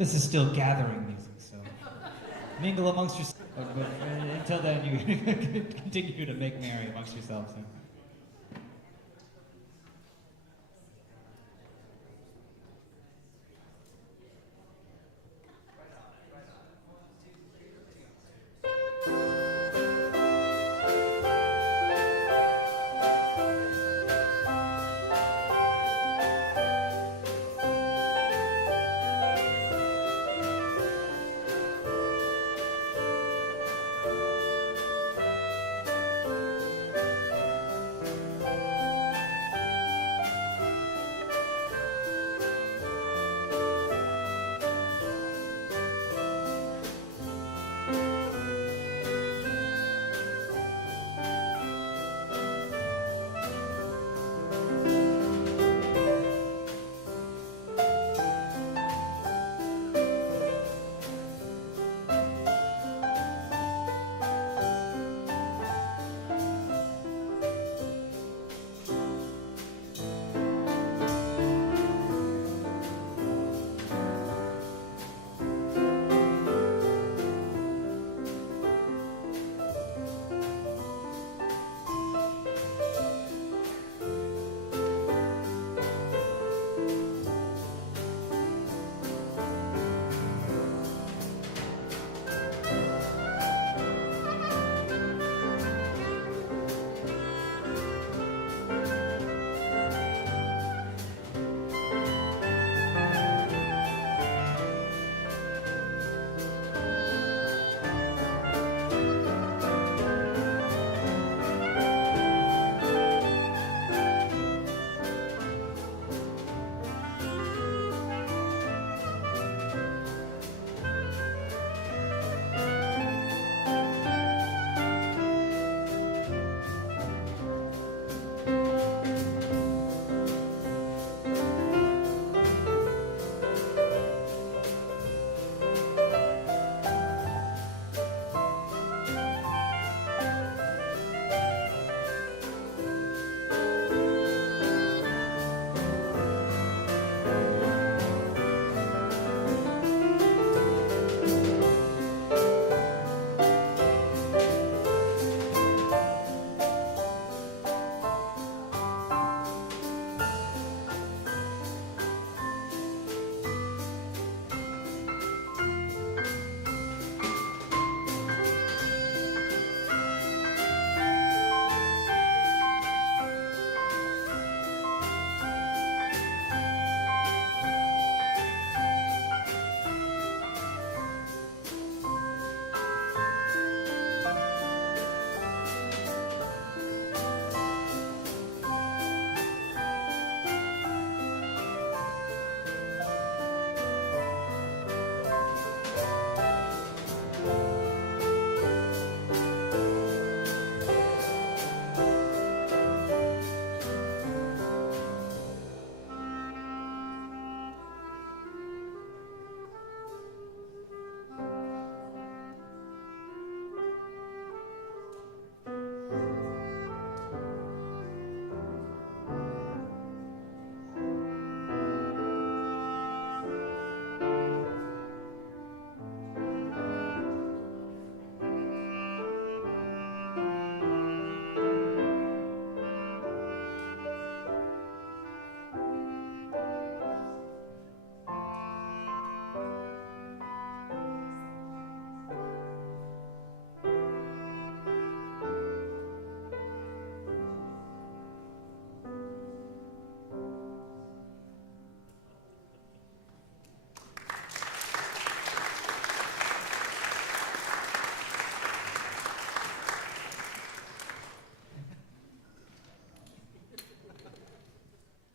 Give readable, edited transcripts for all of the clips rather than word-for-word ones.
This is still gathering music, so mingle amongst yourselves. But until then, you continue to make merry amongst yourselves.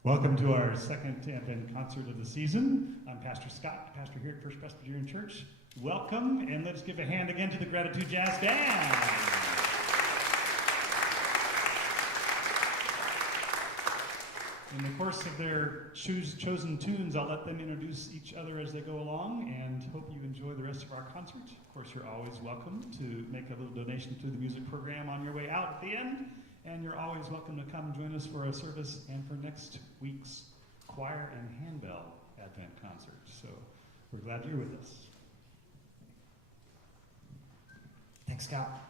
Welcome to our second Advent concert of the season. I'm Pastor Scott, pastor here at First Presbyterian Church. Welcome, and let's give a hand again to the Gratitude Jazz Band. In the course of their chosen tunes, I'll let them introduce each other as they go along, and hope you enjoy the rest of our concert. Of course, you're always welcome to make a little donation to the music program on your way out at the end. And you're always welcome to come join us for a service and for next week's choir and handbell Advent concert. So We're glad you're with us. Thanks, Scott.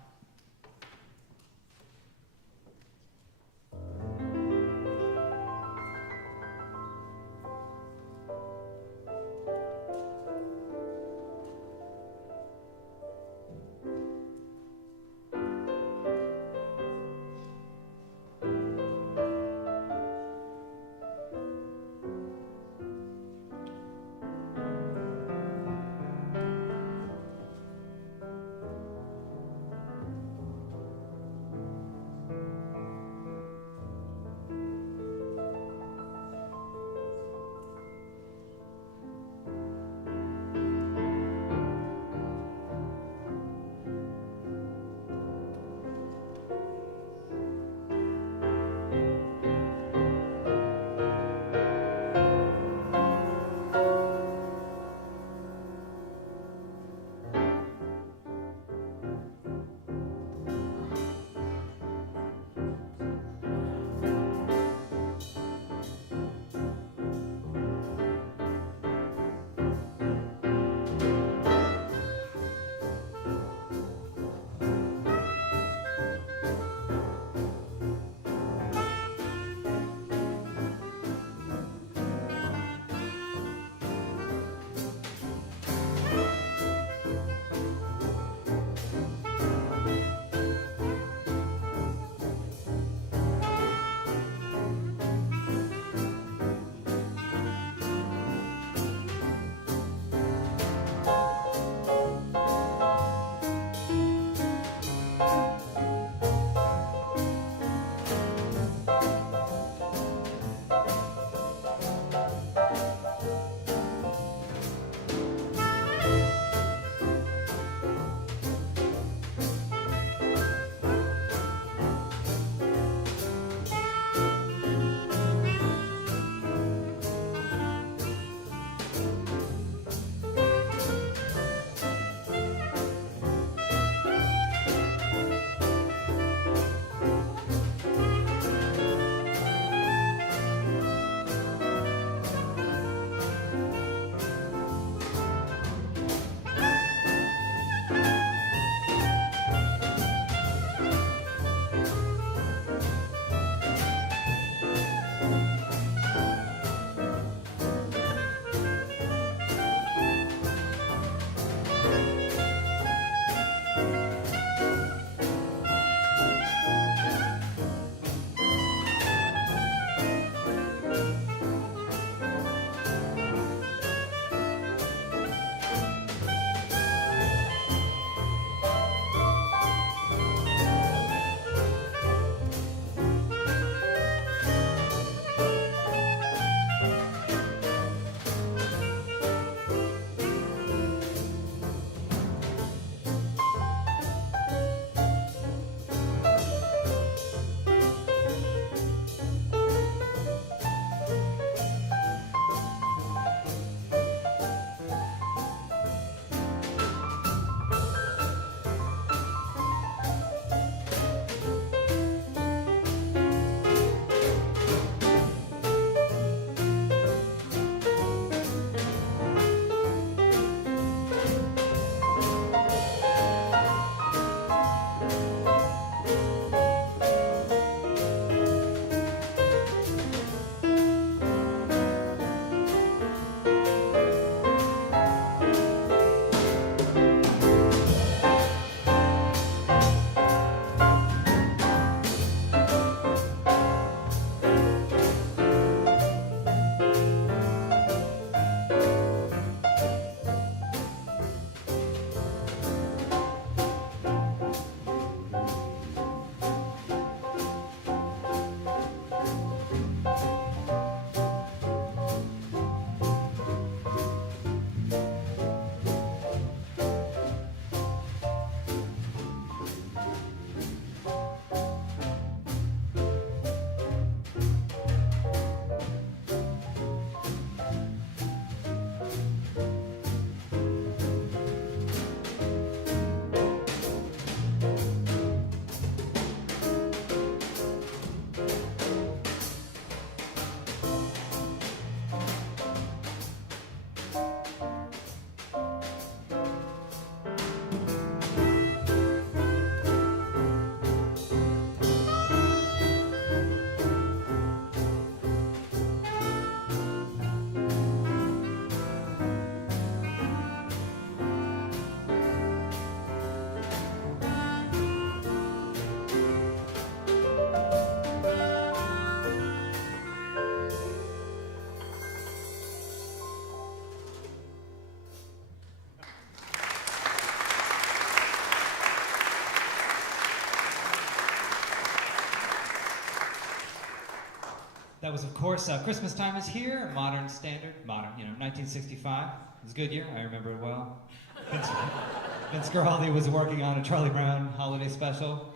was, of course, Christmas Time is Here, modern standard, 1965. It was a good year. I remember it well. Vince Guaraldi was working on a Charlie Brown holiday special.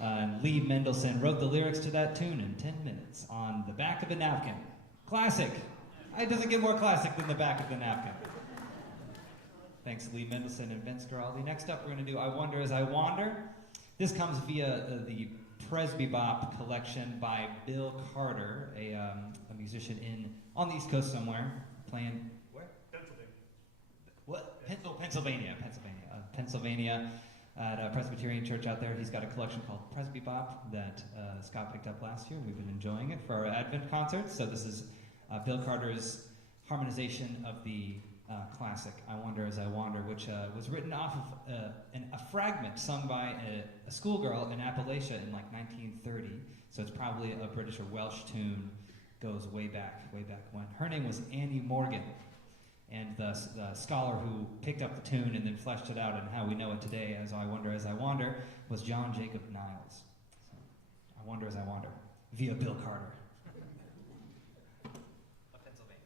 And Lee Mendelson wrote the lyrics to that tune in 10 minutes on the back of a napkin. Classic. It doesn't get more classic than the back of the napkin. Thanks, Lee Mendelson and Vince Guaraldi. Next up, we're going to do I Wonder As I Wander. This comes via the Presby Bop collection by Bill Carter, a musician on the East Coast somewhere, playing where? Pennsylvania. What? Pennsylvania, at a Presbyterian church out there. He's got a collection called Presby Bop that Scott picked up last year. We've been enjoying it for our Advent concerts. So this is Bill Carter's harmonization of the classic I Wonder As I Wander, which was written off of a fragment sung by a schoolgirl in Appalachia in like 1930. So it's probably a British or Welsh tune, goes way back when. Her name was Annie Morgan. And the scholar who picked up the tune and then fleshed it out and how we know it today as I Wander was John Jacob Niles. So, I Wonder As I Wander, via Bill Carter. Of Pennsylvania.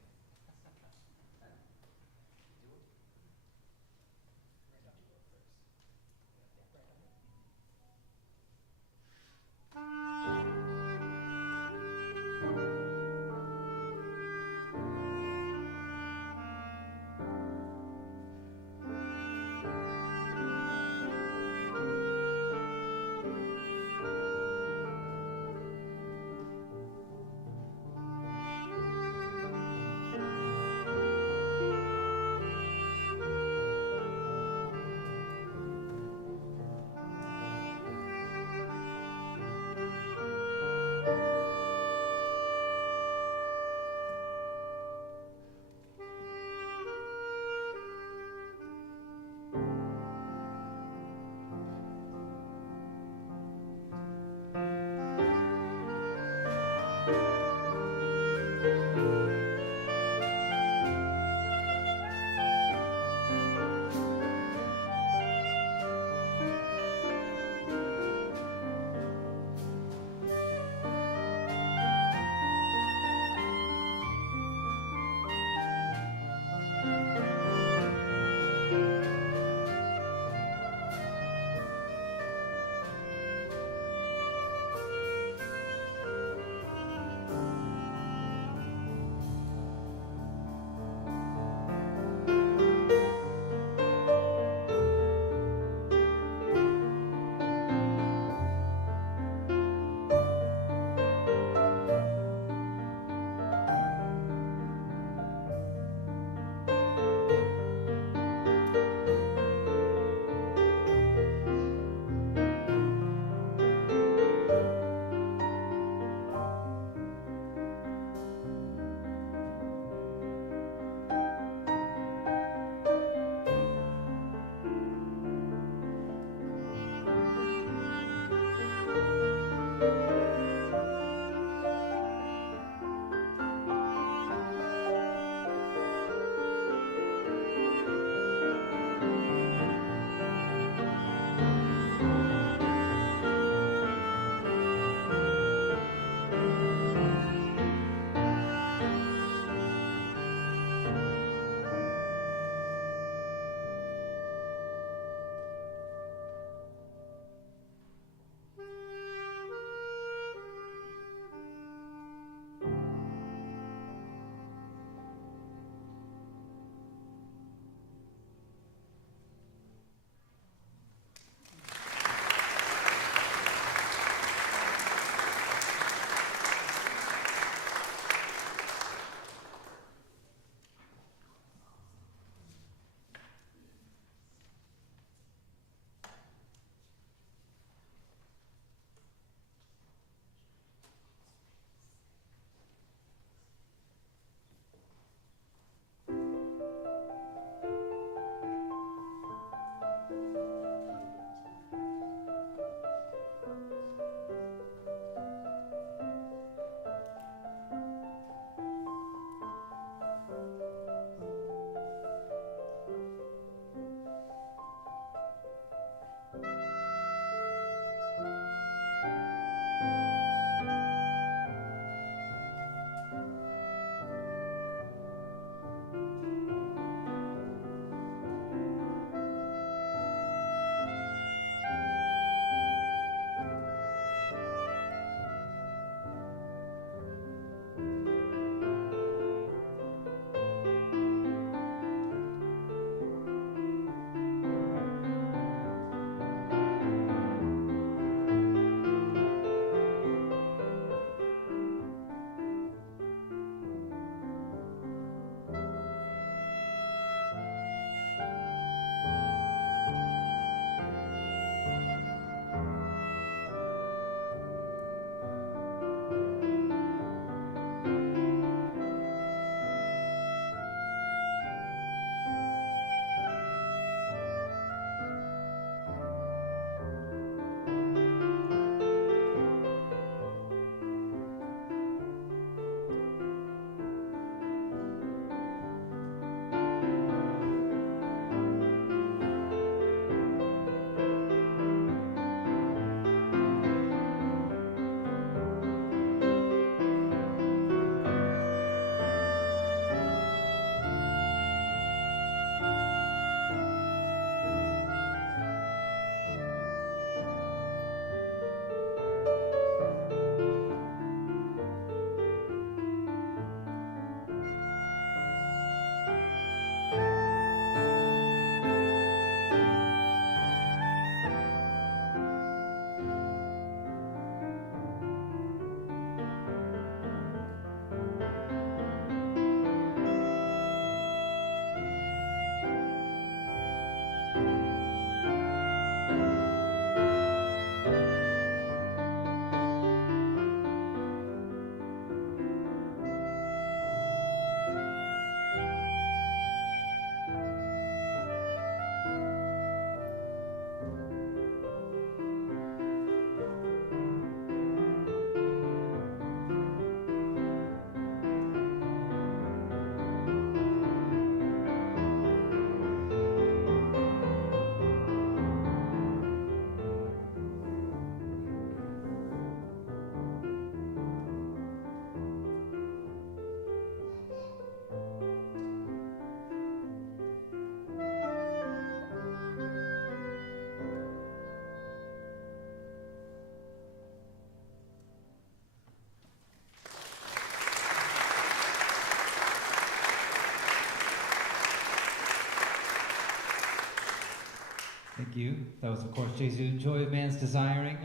Thank you. That was, of course, Jesu, Joy of Man's Desiring,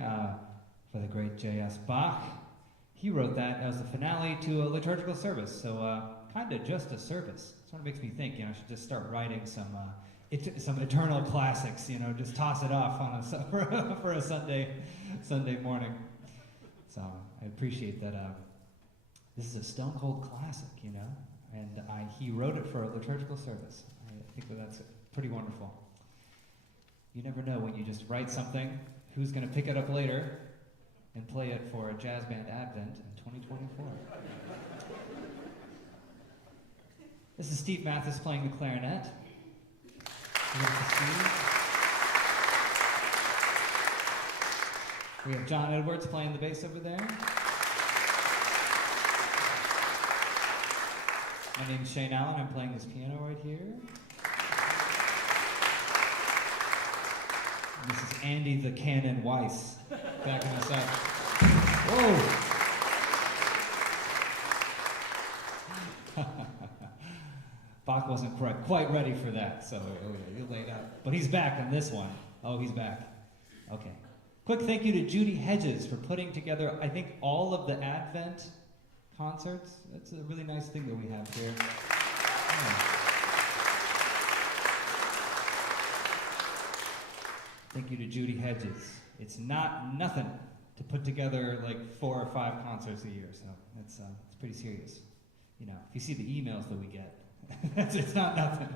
for the great J.S. Bach. He wrote that as the finale to a liturgical service, so kind of just a service. Sort of makes me think, I should just start writing some eternal classics, just toss it off on for a Sunday morning. So I appreciate that. This is a stone cold classic, and he wrote it for a liturgical service. I think that's pretty wonderful. You never know when you just write something, who's going to pick it up later and play it for a jazz band Advent in 2024. This is Steve Matthes playing the clarinet. We have John Edwards playing the bass over there. My name's Shane Allen. I'm playing this piano right here. And this is Andy the Cannon Weiss backing us up. Whoa! Bach wasn't quite ready for that, so he laid out. But he's back on this one. Oh, he's back. Okay. Quick thank you to Judy Hedges for putting together, I think, all of the Advent concerts. That's a really nice thing that we have here. Yeah. Thank you to Judy Hedges. It's nothing to put together like 4 or 5 concerts a year, so it's pretty serious. If you see the emails that we get, it's not nothing.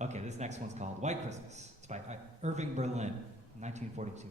Okay, this next one's called White Christmas. It's by Irving Berlin, 1942.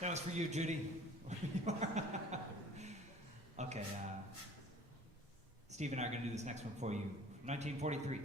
That was for you, Judy. Okay, Steve and I are going to do this next one for you. 1943.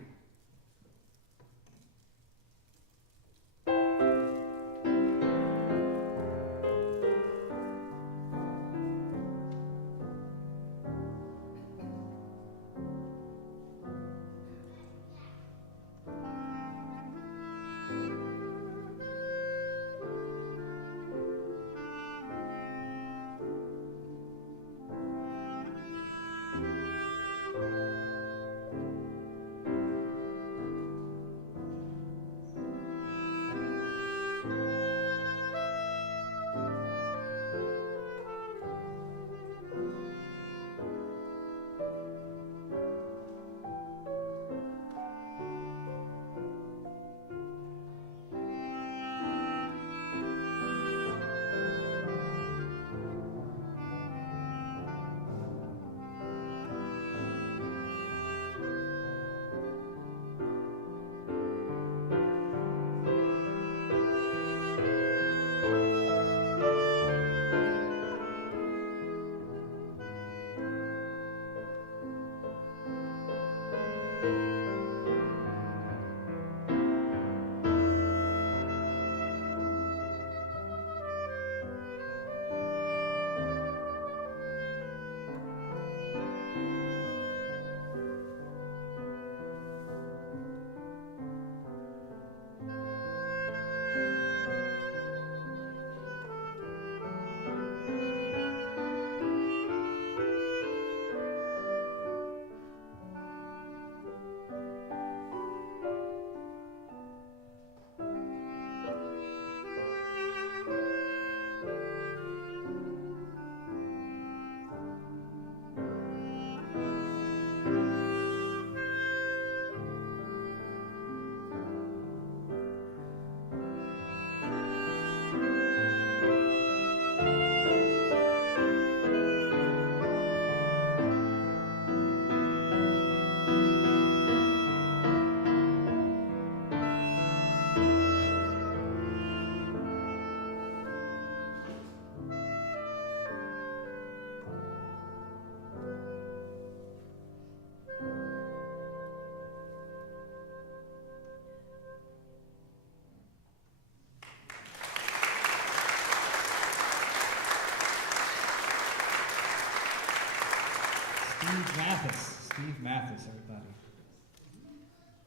Steve Matthes. Steve Matthes, everybody.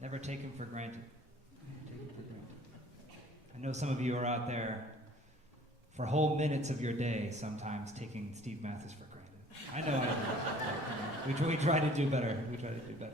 Never take him for granted. Take him for granted. I know some of you are out there for whole minutes of your day sometimes taking Steve Matthes for granted. I know I do. We try to do better. We try to do better.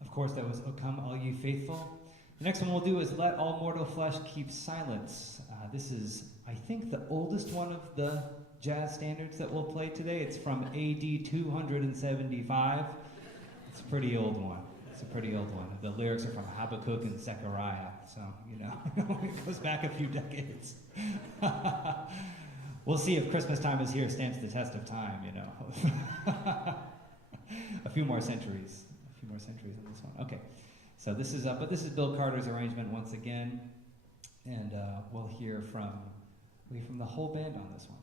Of course, that was O Come All You Faithful. The next one we'll do is Let All Mortal Flesh Keep Silence. This is, I think, the oldest one of the jazz standards that we'll play today. It's from AD 275. It's a pretty old one. It's a pretty old one. The lyrics are from Habakkuk and Zechariah, so, you know, it goes back a few decades. We'll see if Christmas time is here stands the test of time, you know. A few more centuries. A few more centuries on this one. Okay. So this is but this is Bill Carter's arrangement once again, and we'll hear from the whole band on this one.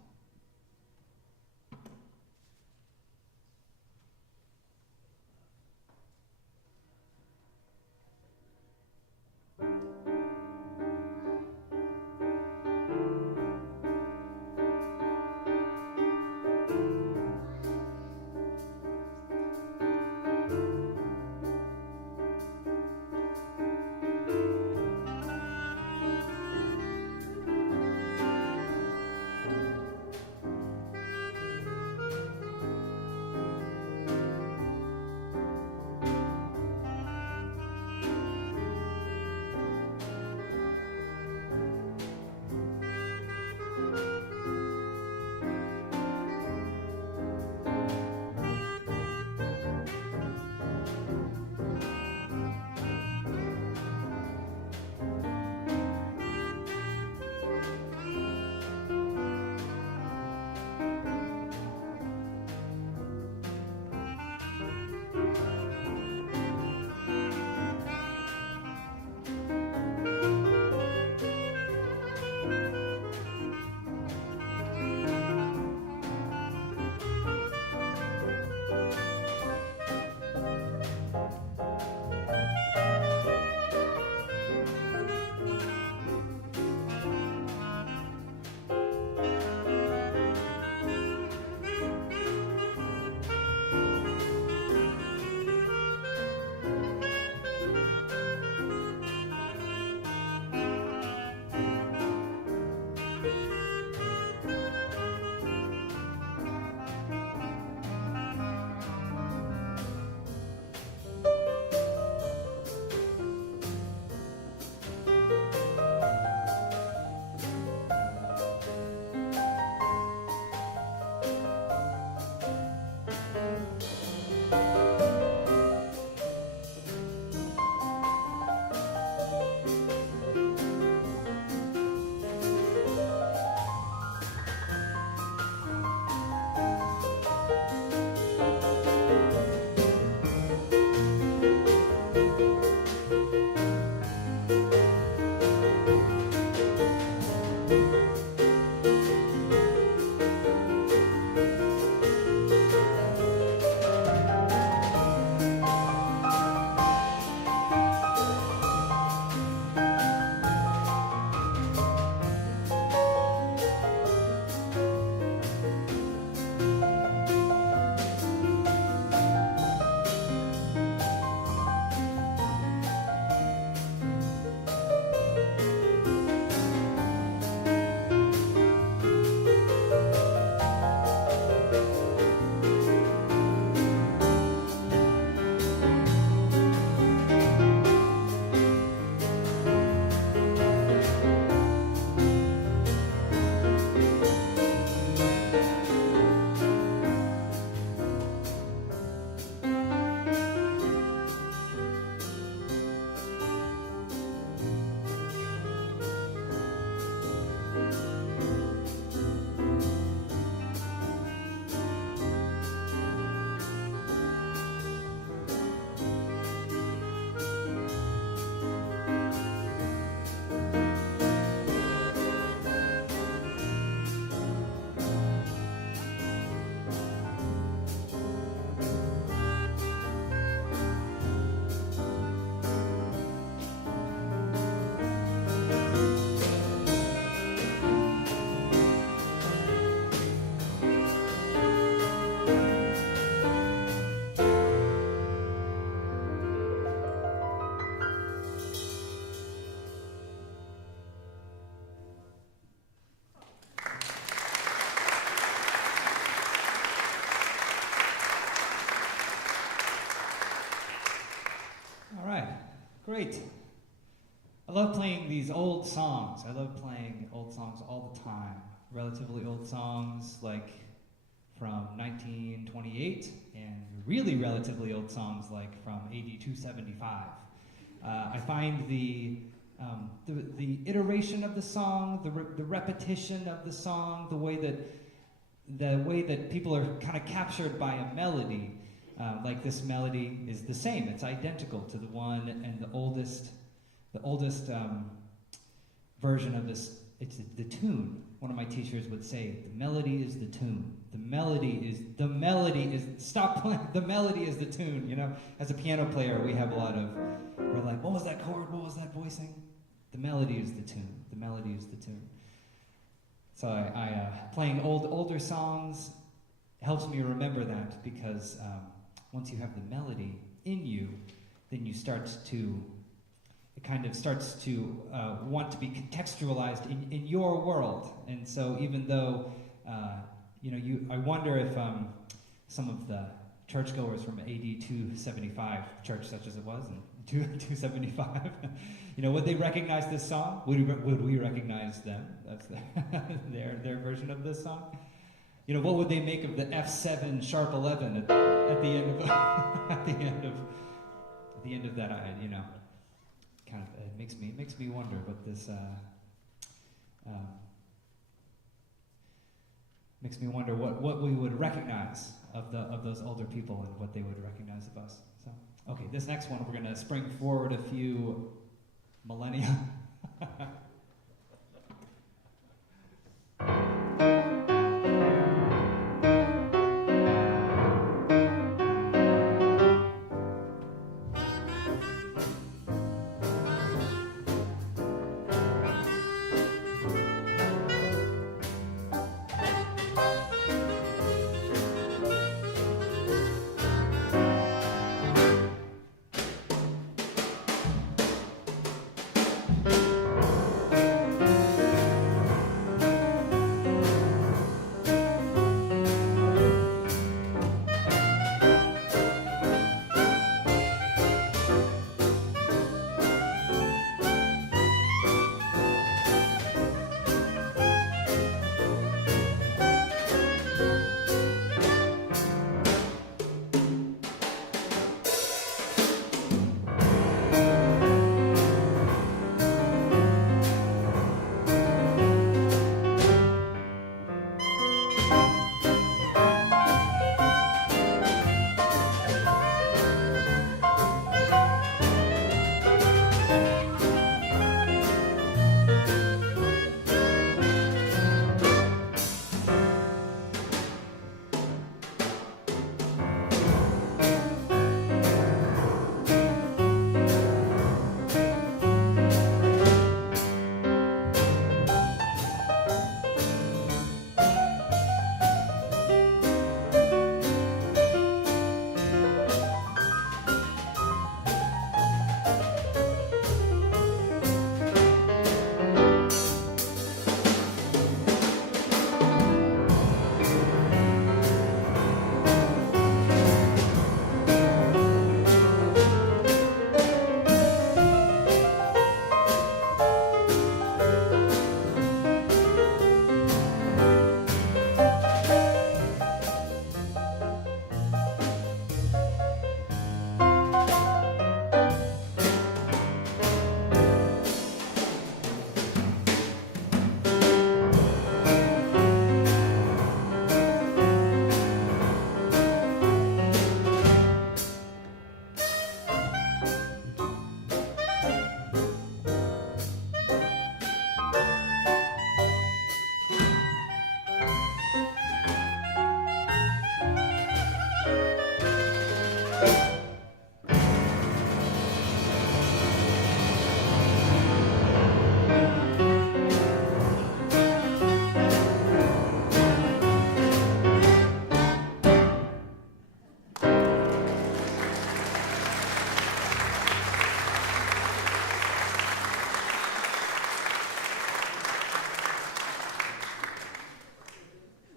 great. I love playing these old songs. I love playing old songs all the time. Relatively old songs like from 1928, and really relatively old songs like from AD 275. I find the iteration of the song, the repetition of the song, the way that people are kind of captured by a melody. Like this melody is the same. It's identical to the one and the oldest version of this. It's the tune. One of my teachers would say, "The melody is the tune. The melody is. Stop playing. The melody is the tune." You know, as a piano player, we're like, "What was that chord? What was that voicing?" The melody is the tune. The melody is the tune. So playing older songs helps me remember that, because once you have the melody in you, then it kind of starts to want to be contextualized in your world. And so even though, I wonder if some of the churchgoers from AD 275, church such as it was in 275, would they recognize this song? Would we recognize them? That's their version of this song. What would they make of the F7 sharp 11 at the end of at the end of that? Kind of it makes me wonder what this makes me wonder what we would recognize of those older people and what they would recognize of us. So, okay, this next one we're going to spring forward a few millennia.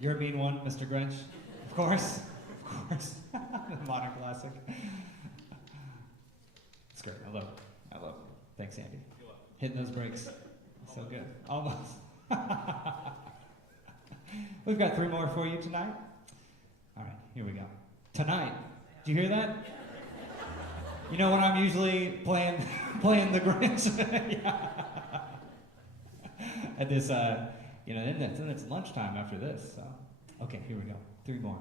You're a mean one, Mr. Grinch. Of course. Of course. The modern classic. It's great. I love it. I love it. Thanks, Andy. Hitting those brakes. So good. Almost. We've got 3 more for you tonight. All right, here we go. Tonight. Do you hear that? You know when I'm usually playing the Grinch? Yeah. At this, then it's lunchtime after this. So, okay, here we go. 3 more.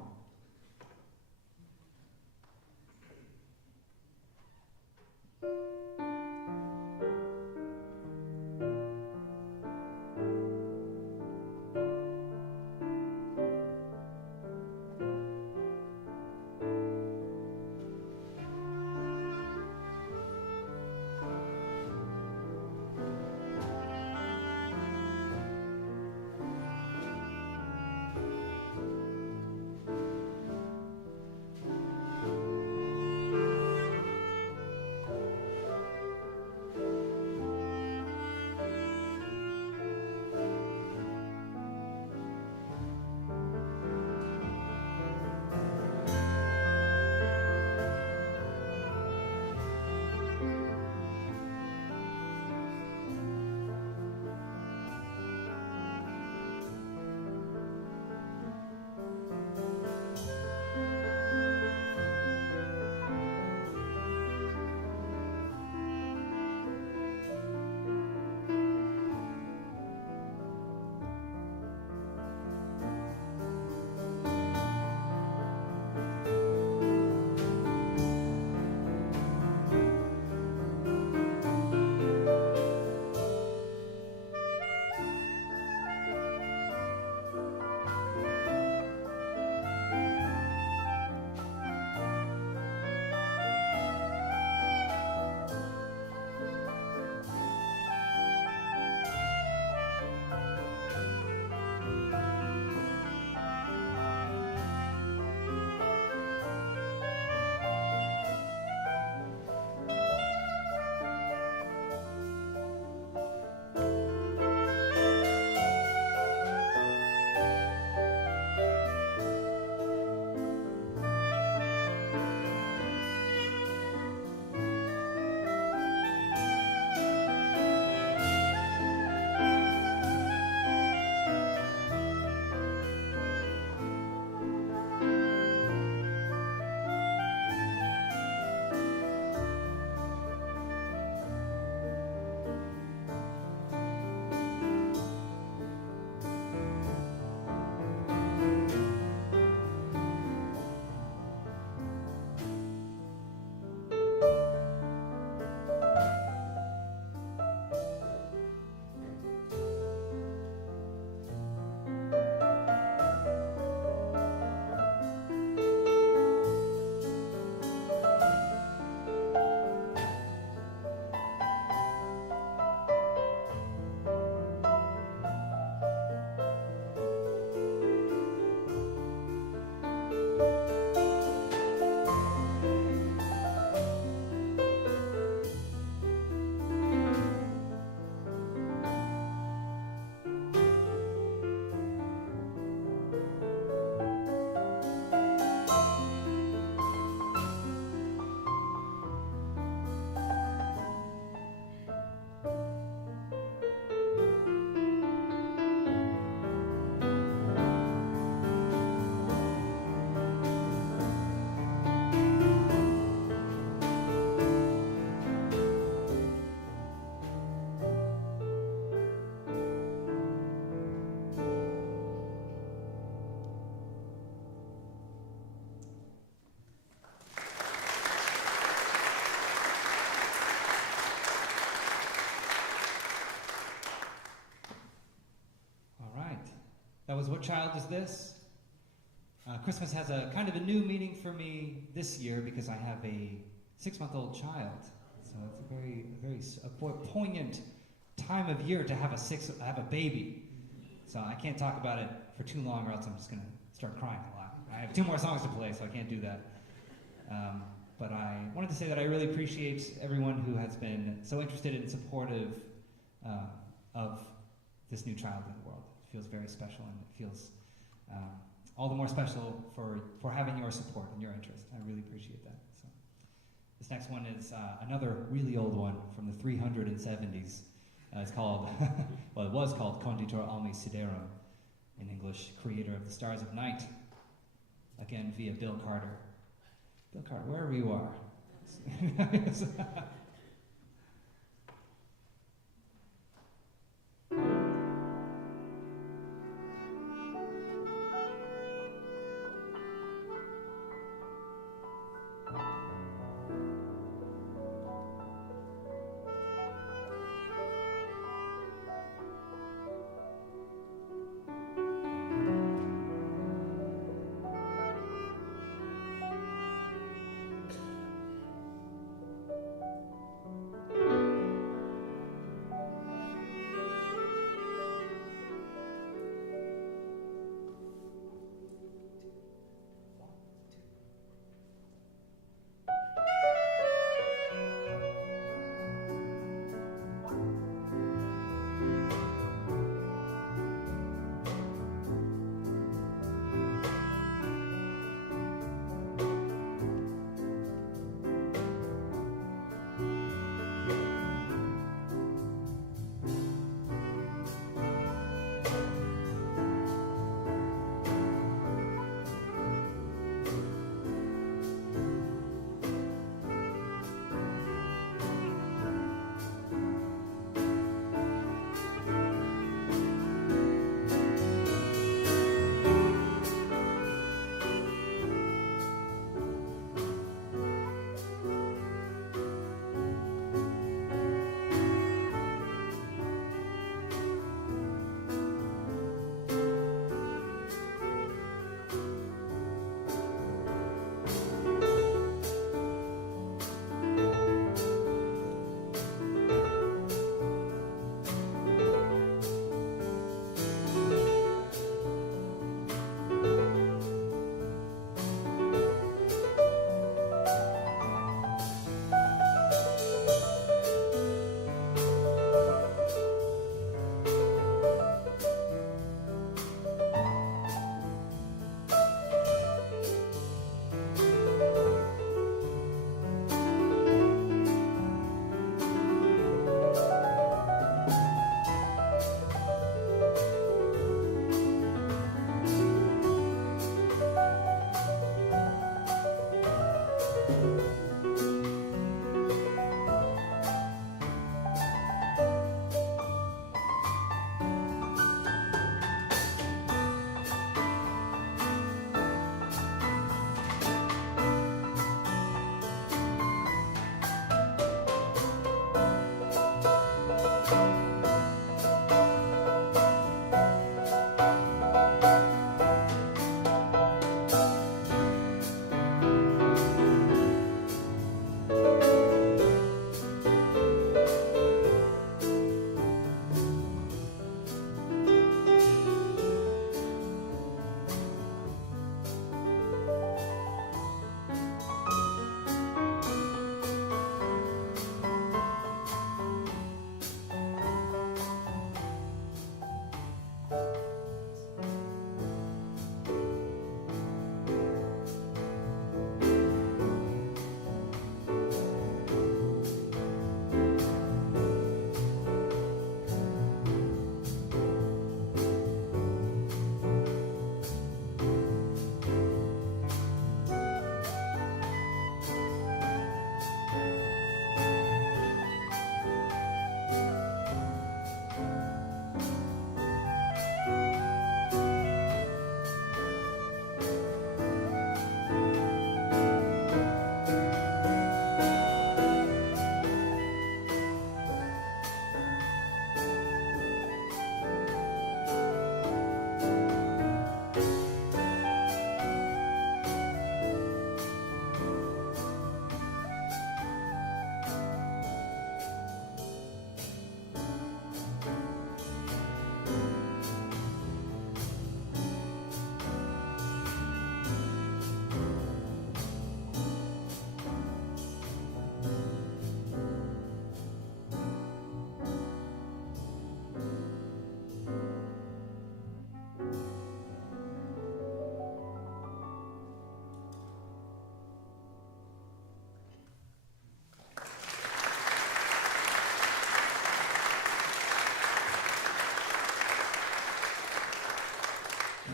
That was What Child Is This? Christmas has a kind of a new meaning for me this year because I have a 6-month-old child. So it's a very poignant time of year to have a baby. So I can't talk about it for too long or else I'm just going to start crying a lot. I have 2 more songs to play, so I can't do that. But I wanted to say that I really appreciate everyone who has been so interested and supportive of this new child in the world. It feels very special, and it feels all the more special for having your support and your interest. I really appreciate that. So This next one is another really old one from the 370s. It's called, well, it was called Conditor Almi Siderum, in English, Creator of the Stars of Night. Again, via Bill Carter. Bill Carter, wherever you are.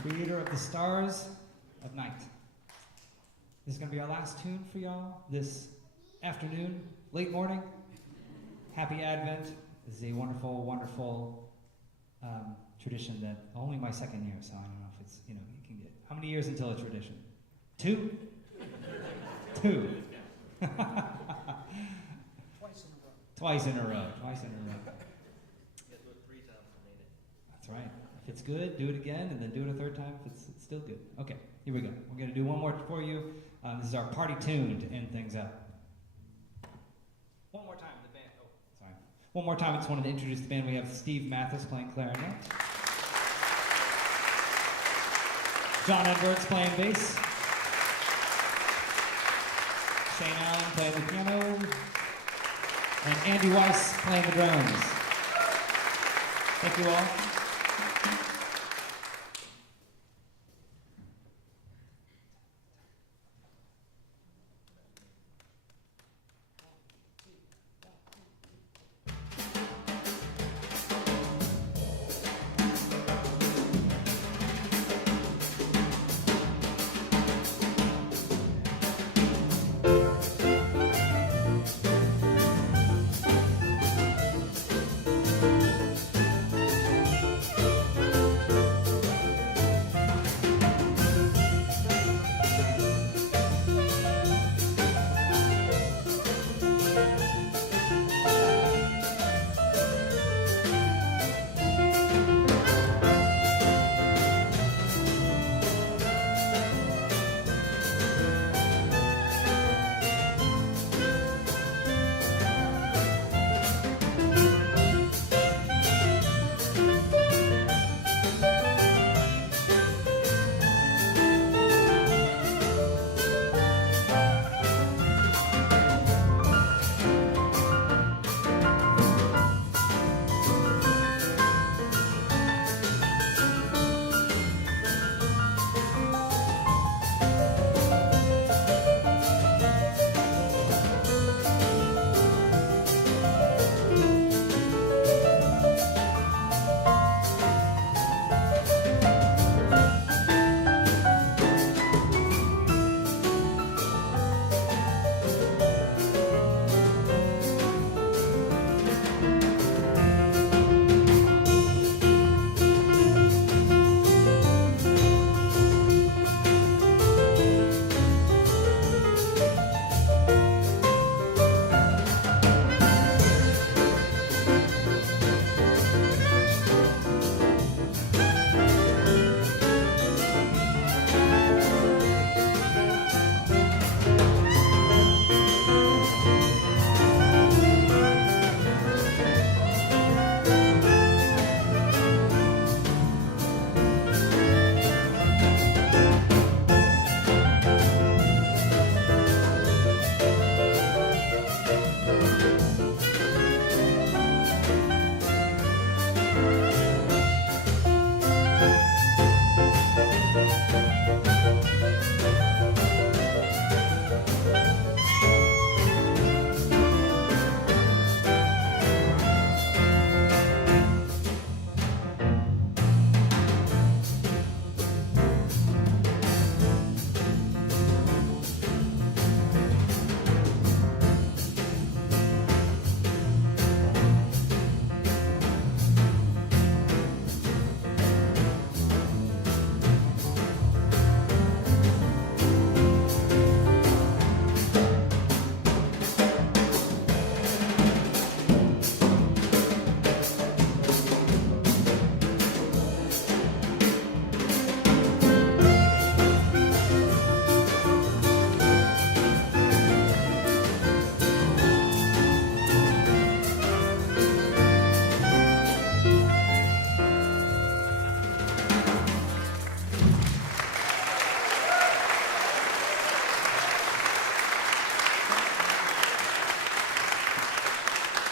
creator of the stars of night. This is going to be our last tune for y'all this afternoon, late morning. Happy Advent. This is a wonderful, wonderful tradition that only my second year, so I don't know if it's, you can get. How many years until a tradition? 2? 2. Twice in a row. That's right. If it's good, do it again, and then do it a third time if it's still good. Okay, here we go. We're going to do one more for you. This is our party tune to end things up. One more time, the band. Oh, sorry. One more time, I just wanted to introduce the band. We have Steve Matthes playing clarinet. John Edwards playing bass. St. Allen playing the piano. And Andy Weiss playing the drums. Thank you all.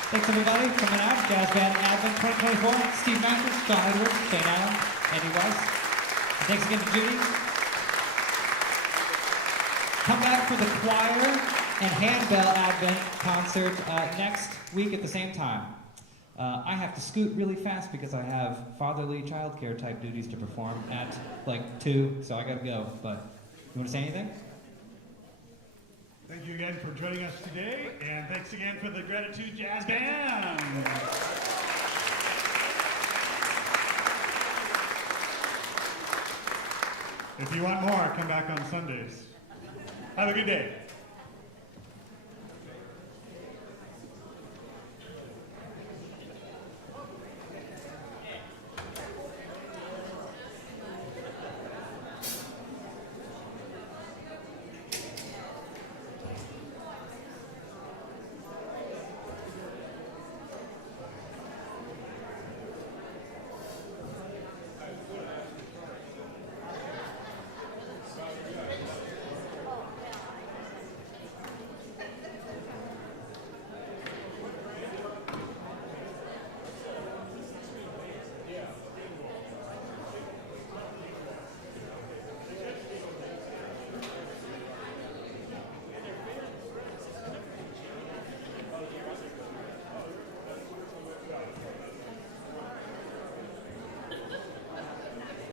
Thanks everybody coming out. Jazz Band Advent 2024. Steve Matthes, John Edwards, St. Allen, Andy Weiss. Thanks again to Judy. Come back for the choir and handbell Advent concert next week at the same time. I have to scoot really fast because I have fatherly childcare type duties to perform at like 2, so I gotta go. But you want to say anything? Thank you again for joining us today, and thanks again for the Gratitude Jazz Band. If you want more, come back on Sundays. Have a good day.